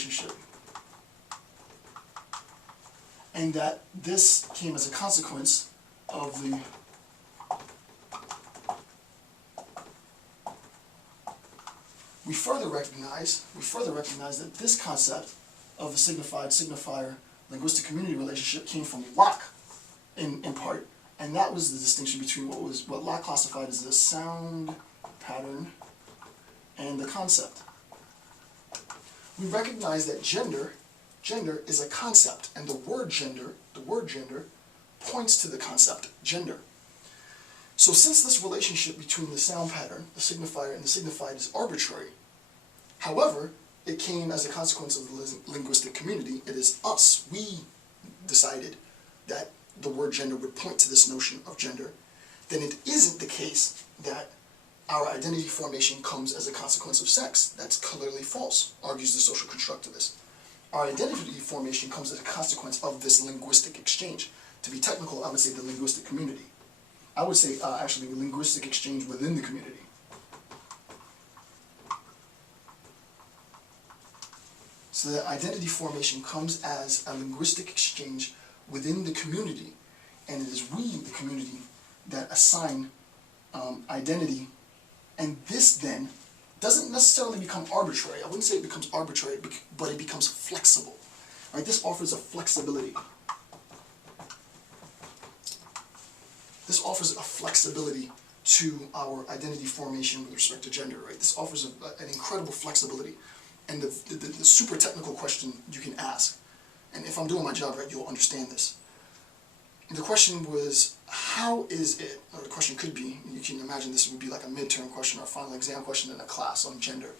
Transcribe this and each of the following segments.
relationship. And that this came as a consequence of the we further recognize that this concept of the signified-signifier linguistic community relationship came from Locke in part, and that was the distinction between what Locke classified as the sound pattern and the concept. We recognize that gender is a concept, and the word gender points to the concept gender. So since this relationship between the sound pattern, the signifier, and the signified is arbitrary, however, it came as a consequence of the linguistic community. It is us. We decided that the word gender would point to this notion of gender. Then it isn't the case that our identity formation comes as a consequence of sex. That's clearly false, argues the social constructivist. Our identity formation comes as a consequence of this linguistic exchange. To be technical, I would say the linguistic community. I would say actually linguistic exchange within the community. So that identity formation comes as a linguistic exchange within the community, and it is we, the community, that assign identity, and this then doesn't necessarily become arbitrary. I wouldn't say it becomes arbitrary, but it becomes flexible. Right? This offers a flexibility. This offers a flexibility to our identity formation with respect to gender. Right? This offers an incredible flexibility. And the super technical question you can ask, and if I'm doing my job right, you'll understand this. The question was, how is it, or the question could be, you can imagine this would be like a midterm question or a final exam question in a class on gender.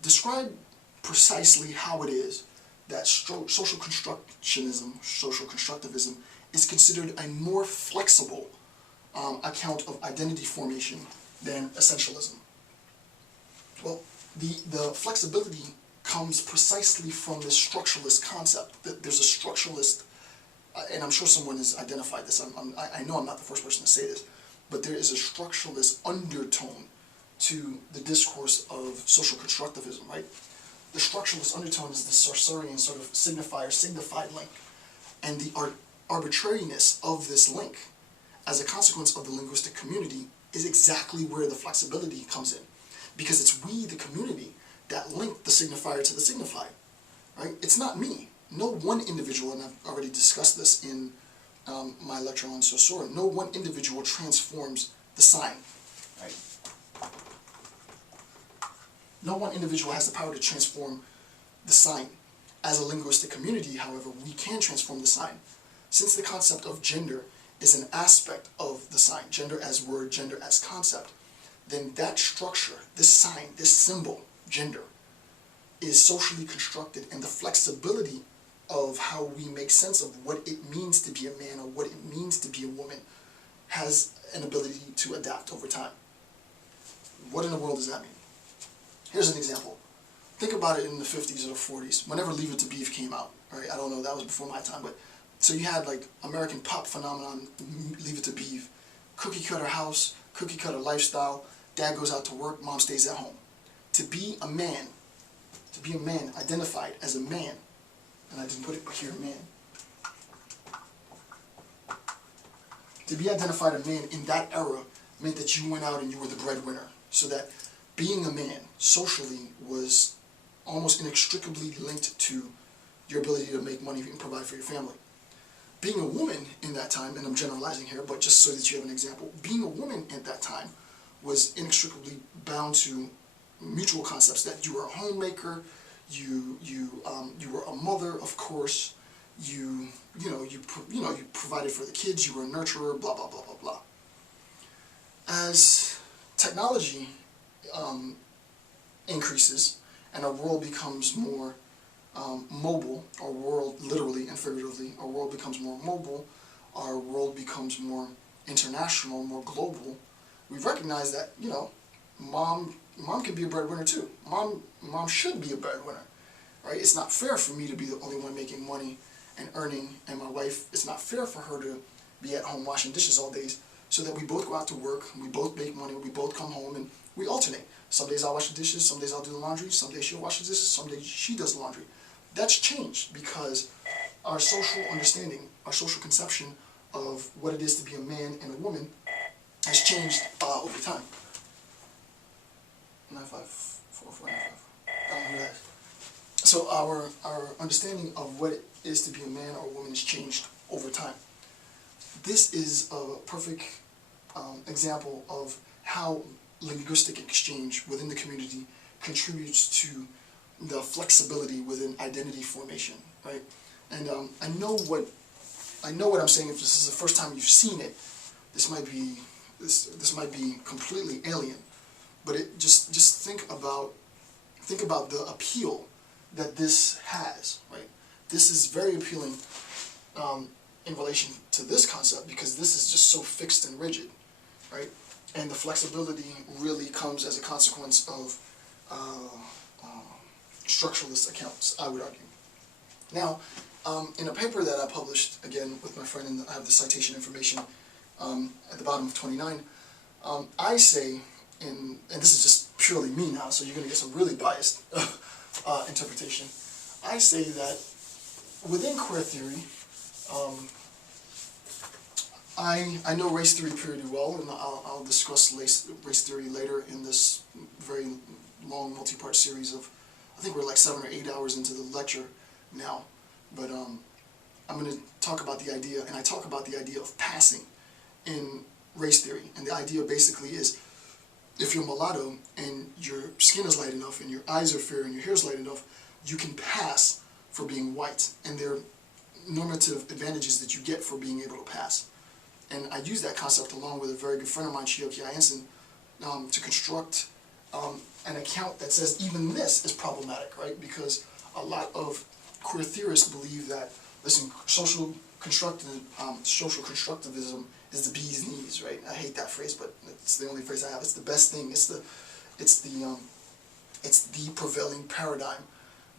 Describe precisely how it is that social constructivism is considered a more flexible account of identity formation than essentialism. Well, the flexibility comes precisely from this structuralist concept, that there's a structuralist, and I'm sure someone has identified this, I know I'm not the first person to say this, but there is a structuralist undertone to the discourse of social constructivism, right? The structuralist undertone is the Saussurean sort of signified link, and the arbitrariness of this link as a consequence of the linguistic community is exactly where the flexibility comes in. Because it's we, the community, that link the signifier to the signified, right? It's not me. No one individual, and I've already discussed this in my lecture on Saussure, no one individual transforms the sign, right? No one individual has the power to transform the sign. As a linguistic community, however, we can transform the sign. Since the concept of gender is an aspect of the sign, gender as word, gender as concept, then that structure, this sign, this symbol, gender, is socially constructed, and the flexibility of how we make sense of what it means to be a man or what it means to be a woman has an ability to adapt over time. What in the world does that mean? Here's an example. Think about it in the 50s or the 40s, whenever Leave It to Beaver came out, right? I don't know, that was before my time, but so you had like American pop phenomenon, Leave It to Beaver, cookie cutter house, cookie cutter lifestyle. Dad goes out to work, mom stays at home. To be a man, identified as a man, and I didn't put it here, man. To be identified a man in that era meant that you went out and you were the breadwinner. So that being a man socially was almost inextricably linked to your ability to make money and provide for your family. Being a woman in that time, and I'm generalizing here, but just so that you have an example, being a woman at that time was inextricably bound to mutual concepts that you were a homemaker, you were a mother, of course, you provided for the kids, you were a nurturer, blah blah blah blah blah. As technology increases and our world becomes more mobile, our world literally and figuratively, our world becomes more mobile, our world becomes more international, more global. We recognize that, mom can be a breadwinner too. Mom should be a breadwinner, right? It's not fair for me to be the only one making money and earning, and my wife, it's not fair for her to be at home washing dishes all days. so that we both go out to work, we both make money, we both come home, and we alternate. Some days I'll wash the dishes, some days I'll do the laundry, some days she'll wash the dishes, some days she does the laundry. That's changed because our social understanding, our social conception of what it is to be a man and a woman has changed over time. 95445. I don't know who that is. So our understanding of what it is to be a man or a woman has changed over time. This is a perfect example of how linguistic exchange within the community contributes to the flexibility within identity formation, right? And I know what I'm saying. If this is the first time you've seen it, this might be completely alien. But just think about the appeal that this has, right? This is very appealing in relation to this concept because this is just so fixed and rigid, right? And the flexibility really comes as a consequence of structuralist accounts, I would argue. Now, in a paper that I published, again, with my friend, and I have the citation information at the bottom of 29, I say, and this is just purely me now, so you're going to get some really biased interpretation. I say that within queer theory, I know race theory pretty well, and I'll discuss race theory later in this very long multi-part series of, I think we're like 7 or 8 hours into the lecture now, but I'm going to talk about the idea, and I talk about the idea of passing in race theory, and the idea basically is, if you're mulatto and your skin is light enough and your eyes are fair and your hair is light enough, you can pass for being white, and there are normative advantages that you get for being able to pass. And I use that concept along with a very good friend of mine, Chioki Ayenson, to construct an account that says even this is problematic, right? Because a lot of queer theorists believe that, listen, social constructivism is the bee's knees, right? I hate that phrase, but it's the only phrase I have. It's the best thing. It's the prevailing paradigm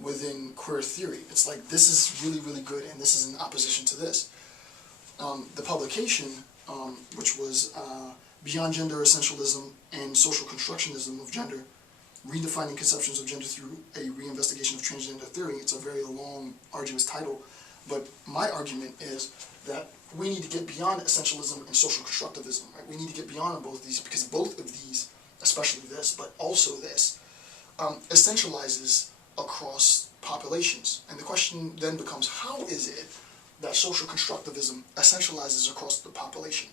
within queer theory. It's like, this is really, really good, and this is in opposition to this. The publication, which was Beyond Gender Essentialism and Social Constructionism of Gender, Redefining Conceptions of Gender Through a Reinvestigation of Transgender Theory. It's a very long, arduous title, but my argument is that we need to get beyond essentialism and social constructivism, right? We need to get beyond both of these, because both of these, especially this, but also this, essentializes across populations. And the question then becomes, how is it that social constructivism essentializes across the population?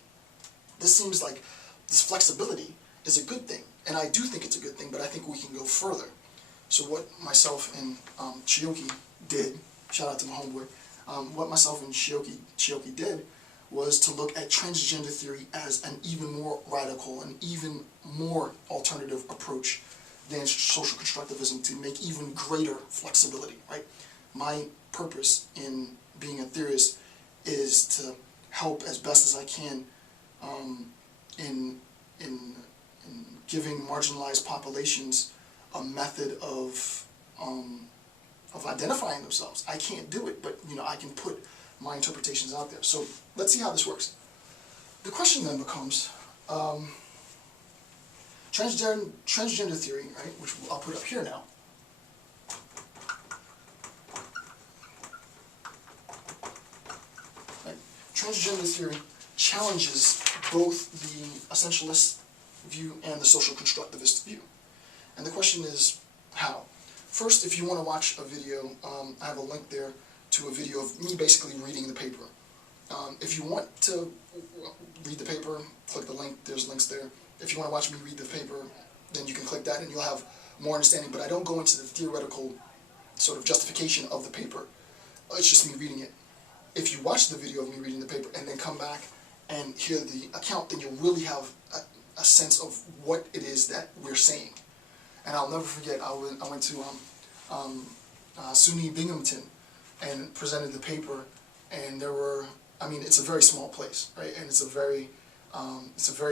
This seems like this flexibility is a good thing, and I do think it's a good thing, but I think we can go further. So what myself and Chioki did, shout out to my homeboy, what myself and Chioki did was to look at transgender theory as an even more radical and even more alternative approach than social constructivism, to make even greater flexibility, right? My purpose in being a theorist is to help as best as I can in giving marginalized populations a method of identifying themselves. I can't do it, but I can put my interpretations out there. So let's see how this works. The question then becomes transgender theory, right? Which I'll put up here now. Right? Transgender theory challenges both the essentialist view and the social constructivist view. And the question is, how? First, if you want to watch a video, I have a link there to a video of me basically reading the paper. If you want to read the paper, click the link, there's links there. If you want to watch me read the paper, then you can click that and you'll have more understanding. But I don't go into the theoretical sort of justification of the paper. It's just me reading it. If you watch the video of me reading the paper and then come back and hear the account, then you'll really have a sense of what it is that we're saying. And I'll never forget, I went to SUNY Binghamton and presented the paper, and there were, it's a very small place, right? And it's a very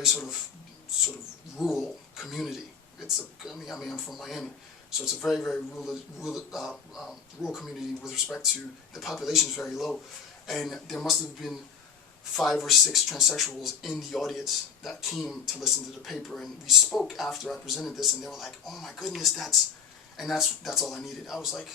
sort of rural community. I'm from Miami, so it's a very, very rural community with respect to the population is very low, and there must have been 5 or 6 transsexuals in the audience that came to listen to the paper, and we spoke after I presented this, and they were like, "Oh my goodness, that's all I needed." I was like,